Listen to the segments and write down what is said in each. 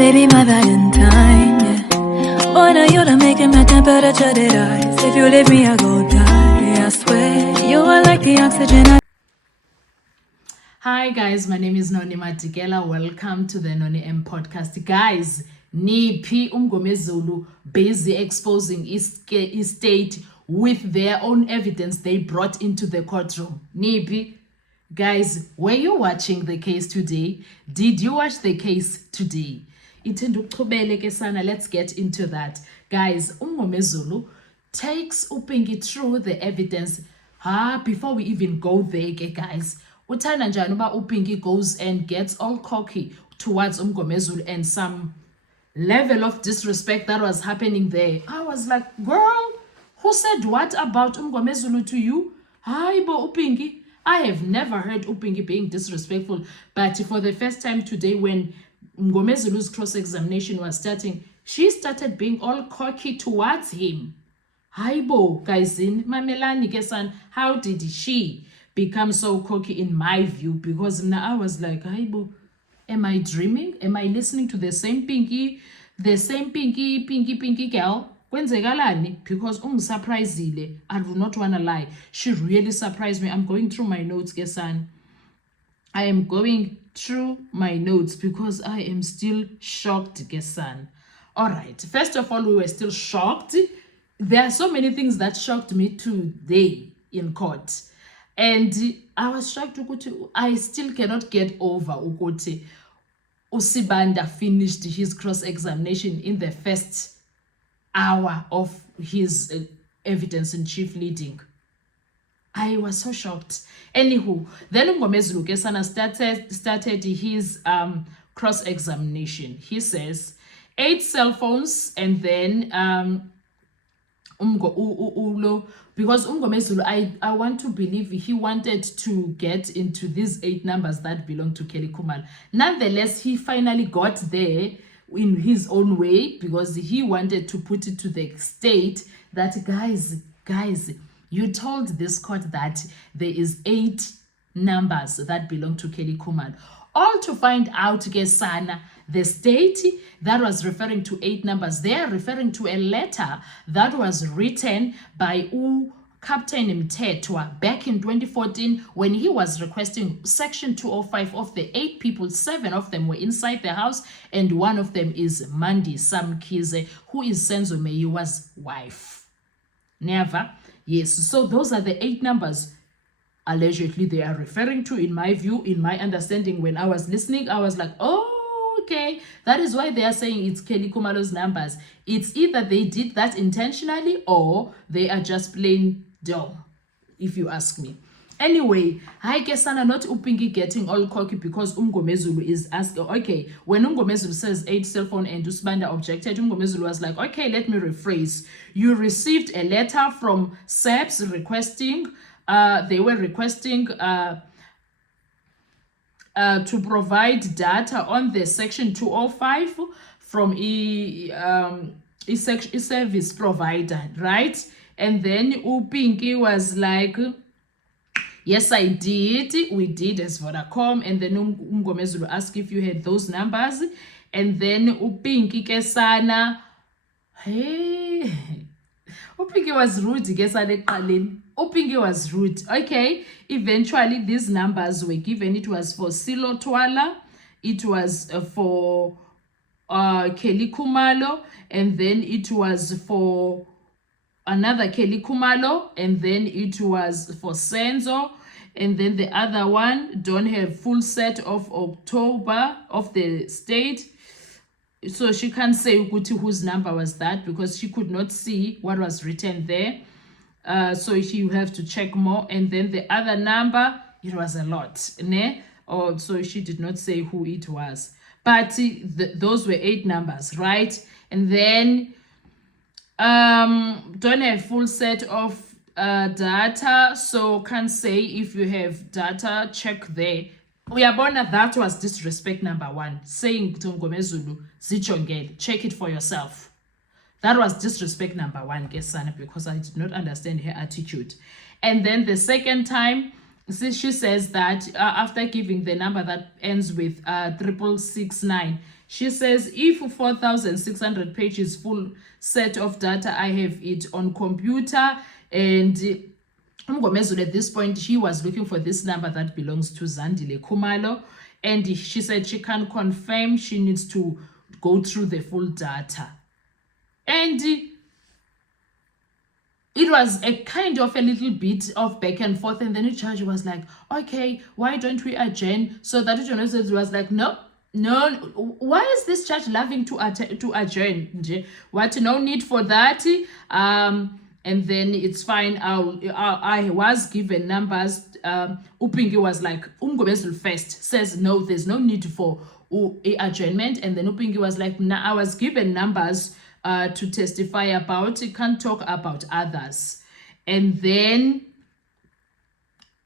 baby, my Valentine, yeah. Boy, now you're making my temperature rise. If you leave me, I go die. I swear, you are like the oxygen. Hi guys, my name is Noni Madikela. Welcome to the Noni M podcast. Guys, Niphi Umgomezulu busy exposing his state with their own evidence they brought into the courtroom. Niphi, guys, were you watching the case today? Did you watch the case today? Let's get into that. Guys, Umgomezulu takes Upingi through the evidence. Before we even go there, guys. Uthanda njani uba Upingi goes and gets all cocky towards Umgomezulu and some level of disrespect that was happening there. I was like, girl, who said what about Umgomezulu to you? Hi, bo Upingi. I have never heard Upingi being disrespectful, but for the first time today when Umgomezulu's cross-examination was starting, she started being all cocky towards him. Hi, bo, guys, in Mamelani Gesan, how did she become so cocky in my view? Because now I was like, hi, bo, am I dreaming? Am I listening to the same Pinky girl? Kwenzekalani? Because ungisurprisile. I do not want to lie. She really surprised me. I'm going through my notes, Gesan. I am going through my notes because I am still shocked, Gesan. All right. First of all, we were still shocked. There are so many things that shocked me today in court. And I was shocked ukuthi I still cannot get over ukuthi Usibanda finished his cross-examination in the first hour of his evidence in chief leading. I was so shocked. Anywho, then Umgomezulu Kesana started his cross-examination. He says 8 cell phones and then because Umgomezulu, I want to believe he wanted to get into these 8 numbers that belong to Kelly Khumalo. Nonetheless, he finally got there in his own way because he wanted to put it to the state that guys, you told this court that there is 8 numbers that belong to Kelly Khumalo. All to find out, Gesana, the state that was referring to 8 numbers, they are referring to a letter that was written by Captain Mtetwa back in 2014 when he was requesting Section 205 of the 8 people. 7 of them were inside the house and one of them is Mandi Samkize, who is Senzo Meyiwa's wife. Never. Yes, so those are the 8 numbers allegedly they are referring to. In my view, in my understanding, when I was listening, I was like, oh, okay, that is why they are saying it's Kelly Khumalo's numbers. It's either they did that intentionally or they are just plain dumb, if you ask me. Anyway, I guess I'm not Upingi getting all cocky because Umgomezulu is asking, okay, when Umgomezulu says 8 cell phone and Usibanda objected, Umgomezulu was like, okay, let me rephrase. You received a letter from SEPS requesting they were requesting to provide data on the Section 205 from a service provider, right? And then Upingi was like, yes, I did. We did as Vodacom. And then Umgomezulu asked if you had those numbers. And then Upingi Kesana, hey, Upingi was rude, Upingi was rude. Okay, eventually these numbers were given. It was for Silo Twala, it was for Kelly Khumalo, and then it was for another Kelly Khumalo, and then it was for Senzo, and then the other one don't have full set of October of the state. So she can't say whose number was that because she could not see what was written there. So you have to check more. And then the other number, it was a lot. Ne? Oh, so she did not say who it was. But those were 8 numbers, right? And then don't have full set of data. So can't say if you have data, check there. Uyabona, that was disrespect number 1. Saying to Umgomezulu, zichongele, check it for yourself. That was disrespect number 1, Gesana, because I did not understand her attitude. And then the second time, she says that after giving the number that ends with 6669, She says, if 4,600 pages full set of data, I have it on computer. And Umgomezulu at this point, she was looking for this number that belongs to Zandile Khumalo. And she said she can't confirm, she needs to go through the full data. And it was a kind of a little bit of back and forth, and then the judge was like, okay, why don't we adjourn? So that it was like, no, why is this judge loving to adjourn? What, no need for that. And then it's fine. I was given numbers. Upingi was like, Umgomezulu first says, no, there's no need for adjournment. And then Upingi was like, nah, I was given numbers to testify about. You can't talk about others. And then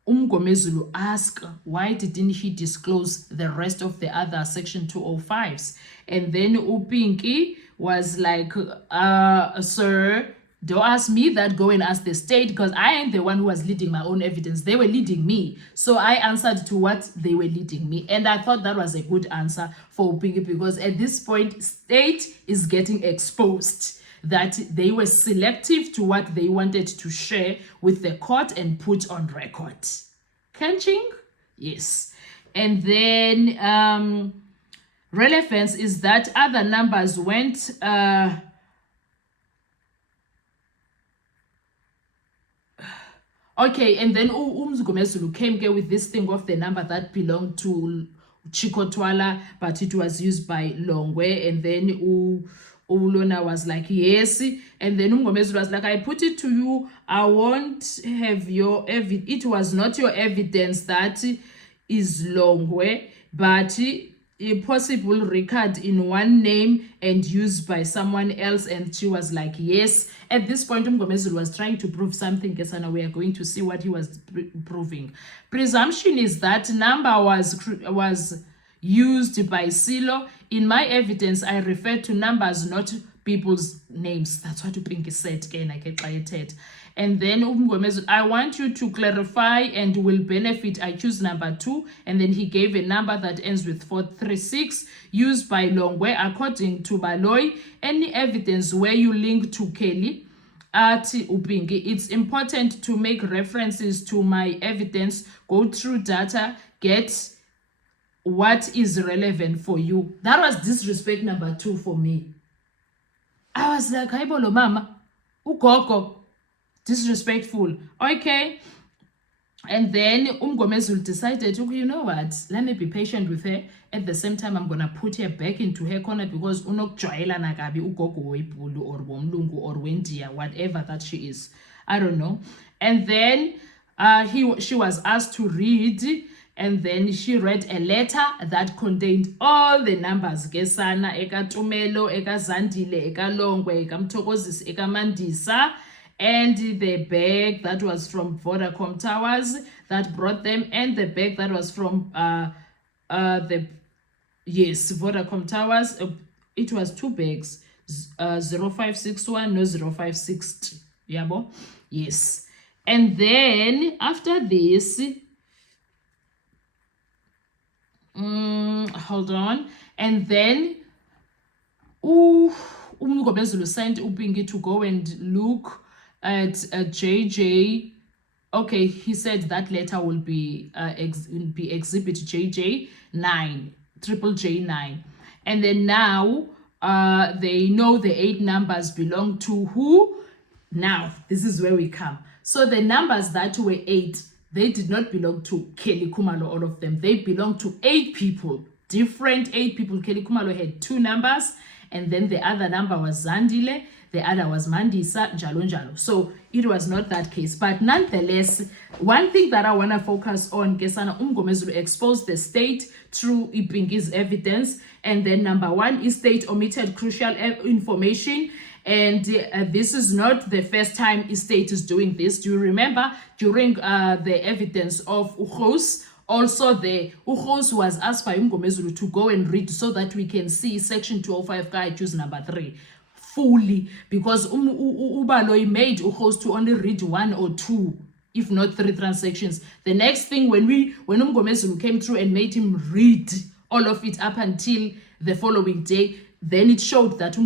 Umgomezulu asked, why didn't he disclose the rest of the other Section 205s? And then Upingi was like, sir, don't ask me that, go and ask the state, because I ain't the one who was leading my own evidence. They were leading me. So I answered to what they were leading me. And I thought that was a good answer for Upingi, because at this point, state is getting exposed, that they were selective to what they wanted to share with the court and put on record. Catching? Yes. And then relevance is that other numbers went... Okay, and then Umgomezulu came here with this thing of the number that belonged to Chikotwala, but it was used by Longwe. And then Ulona was like, yes. And then Umgomezulu was like, I put it to you, I won't have your evidence. It was not your evidence that is Longwe, but a possible record in one name and used by someone else. And she was like, yes. At this point, Umgomezulu was trying to prove something. Kesana, we are going to see what he was proving. Presumption is that number was used by Silo. In my evidence, I refer to numbers, not people's names. That's what Upingi said. And then Umgomezulu, I want you to clarify and will benefit. I choose number 2. And then he gave a number that ends with 436 used by Longwe. According to Baloyi, any evidence where you link to Kelly at Upingi, it's important to make references to my evidence, go through data, get what is relevant for you. That was disrespect number 2 for me. I was like, Haibolo mama, ukoko. Disrespectful. Okay. And then Umgomezulu decided, okay, you know what, let me be patient with her. At the same time, I'm gonna put her back into her corner, because unokujwayela nagabi ugogo weBhulu or womlungu or wendia, whatever that she is, I don't know. And then she was asked to read, and then she read a letter that contained all the numbers. Gesana, Eka Tumelo, Eka Zandile, Eka Longwe, Eka Mthokozisi, Eka Mandisa. And the bag that was from Vodacom Towers that brought them, and the bag that was from Vodacom Towers. It was 2 bags, 0561 no 0563. Yabo? Yes. And then after this, hold on. And then Umgomezulu sent Upingi to go and look at JJ. Okay, he said that letter will be exhibit JJ9, triple J9. And then now they know the 8 numbers belong to who? Now, this is where we come. So the numbers that were 8, they did not belong to Kelly Khumalo, all of them. They belong to 8 people, different 8 people. Kelly Khumalo had 2 numbers, and then the other number was Zandile, the other was Mandisa, njalo njalo. So it was not that case. But nonetheless, one thing that I want to focus on, Kesana, Umgomezulu exposed the state through Upingi's evidence. And then number 1 is state omitted crucial information. And this is not the first time state is doing this. Do you remember during the evidence of Ukhos? Also, the Ukhos was asked by Umgomezulu to go and read so that we can see Section 205 guide choose number 3 fully, because Baloyi made Ukhos to only read 1 or 2, if not 3 transactions. The next thing, when Umgomezulu came through and made him read all of it up until the following day. Then it showed that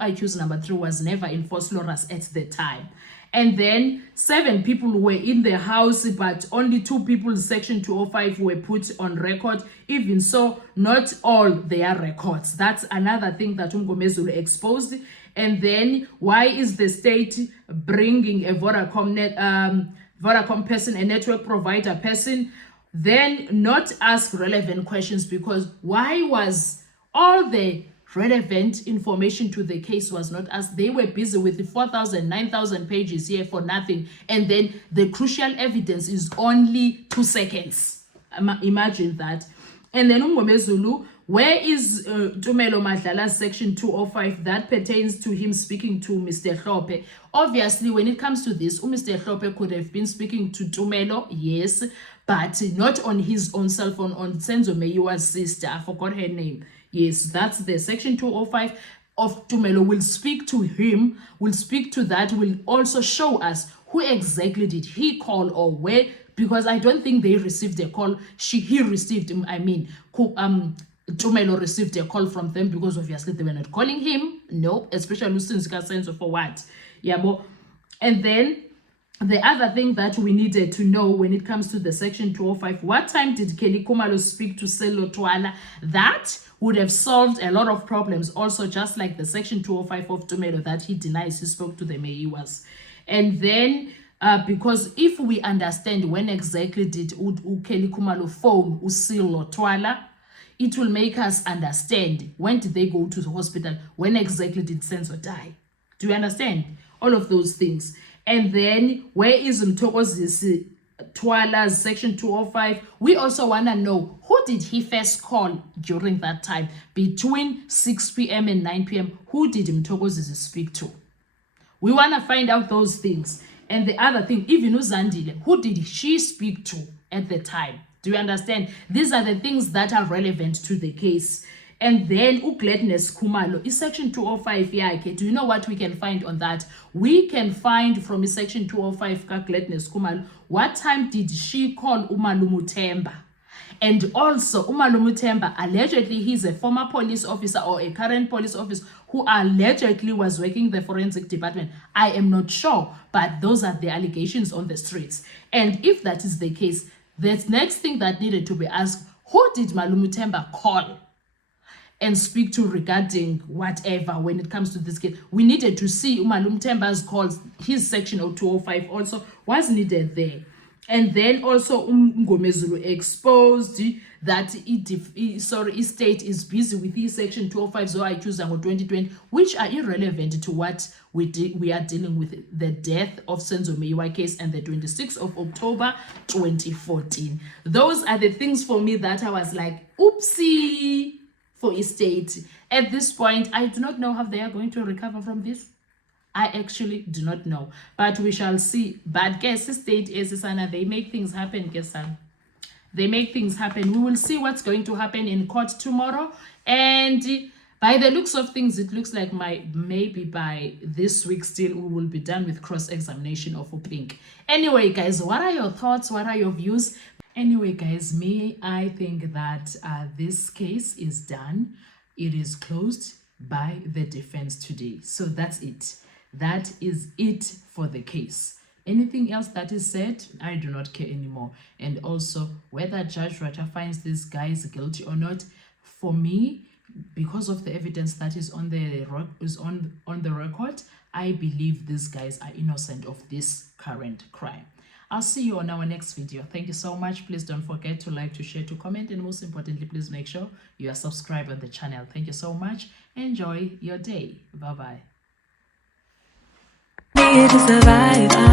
accused number 3 was never in Vosloorus at the time. And then 7 people were in the house, but only 2 people, section 205, were put on record. Even so, not all their records. That's another thing that Mngomezulu exposed. And then, why is the state bringing a Vodacom person, a network provider person, then not ask relevant questions? Because why was all the relevant information to the case was not asked? They were busy with the 4,000, 9,000 pages here for nothing. And then the crucial evidence is only 2 seconds. Imagine that. And then Mngomezulu, where is Tumelo Madlala's section 205 that pertains to him speaking to Mr. Hlophe? Obviously, when it comes to this, Mr. Hlophe could have been speaking to Tumelo, yes, but not on his own cell phone, on Senzo Meyiwa's sister. I forgot her name. Yes, that's the section 205 of Tumelo will speak to him, will speak to that, will also show us who exactly did he call or where, because I don't think they received a call. He received, Tumelo received a call from them, because obviously they were not calling him. No, especially since Senzo for what? Yeah, and then the other thing that we needed to know when it comes to the section 205, what time did Kelly Khumalo speak to Sello Twala? That would have solved a lot of problems also, just like the section 205 of Tumelo that he denies he spoke to the Meyiwas. And then because if we understand when exactly did Kelly Khumalo phone Sello Twala, it will make us understand when did they go to the hospital, when exactly did Senzo die. Do you understand? All of those things. And then where is Mthokozisi Twala's section 205? We also want to know, who did he first call during that time? Between 6 p.m. and 9 p.m., who did Mthokozisi speak to? We want to find out those things. And the other thing, even Uzandile, who did she speak to at the time? Do you understand? These are the things that are relevant to the case. And then Gladness Khumalo is section 205 yakhe. Do you know what we can find on that? We can find from section 205 ka Gladness Khumalo, what time did she call Umalumu Themba? And also Umalumu Themba, allegedly he's a former police officer or a current police officer who allegedly was working in the forensic department. I am not sure, but those are the allegations on the streets. And if that is the case, the next thing that needed to be asked, who did Malumu Themba call and speak to regarding whatever when it comes to this case? We needed to see Umalumu Themba's calls. His section of 205 also was needed there. And then also Mngomezulu exposed that state is busy with his section 205 Zoayichuza ngo 2020, which are irrelevant to what we are dealing with, the death of Senzo Meyiwa case and the 26th of October 2014. Those are the things for me that I was like, oopsie, for estate. At this point, I do not know how they are going to recover from this. I actually do not know, but we shall see. But guess state is Sana, they make things happen, guess they make things happen. We will see what's going to happen in court tomorrow. And by the looks of things, it looks like maybe by this week still we will be done with cross-examination of Upink. Anyway, guys, what are your thoughts? What are your views? Anyway, guys, I think that this case is done. It is closed by the defense today. So that's it. That is it for the case. Anything else that is said, I do not care anymore. And also, whether Judge Ratha finds these guys guilty or not, for me, because of the evidence that is on the record, I believe these guys are innocent of this current crime. I'll see you on our next video. Thank you so much. Please don't forget to like, to share, to comment, and most importantly, please make sure you are subscribed on the channel. Thank you so much. Enjoy your day. Bye-bye. Need to survive.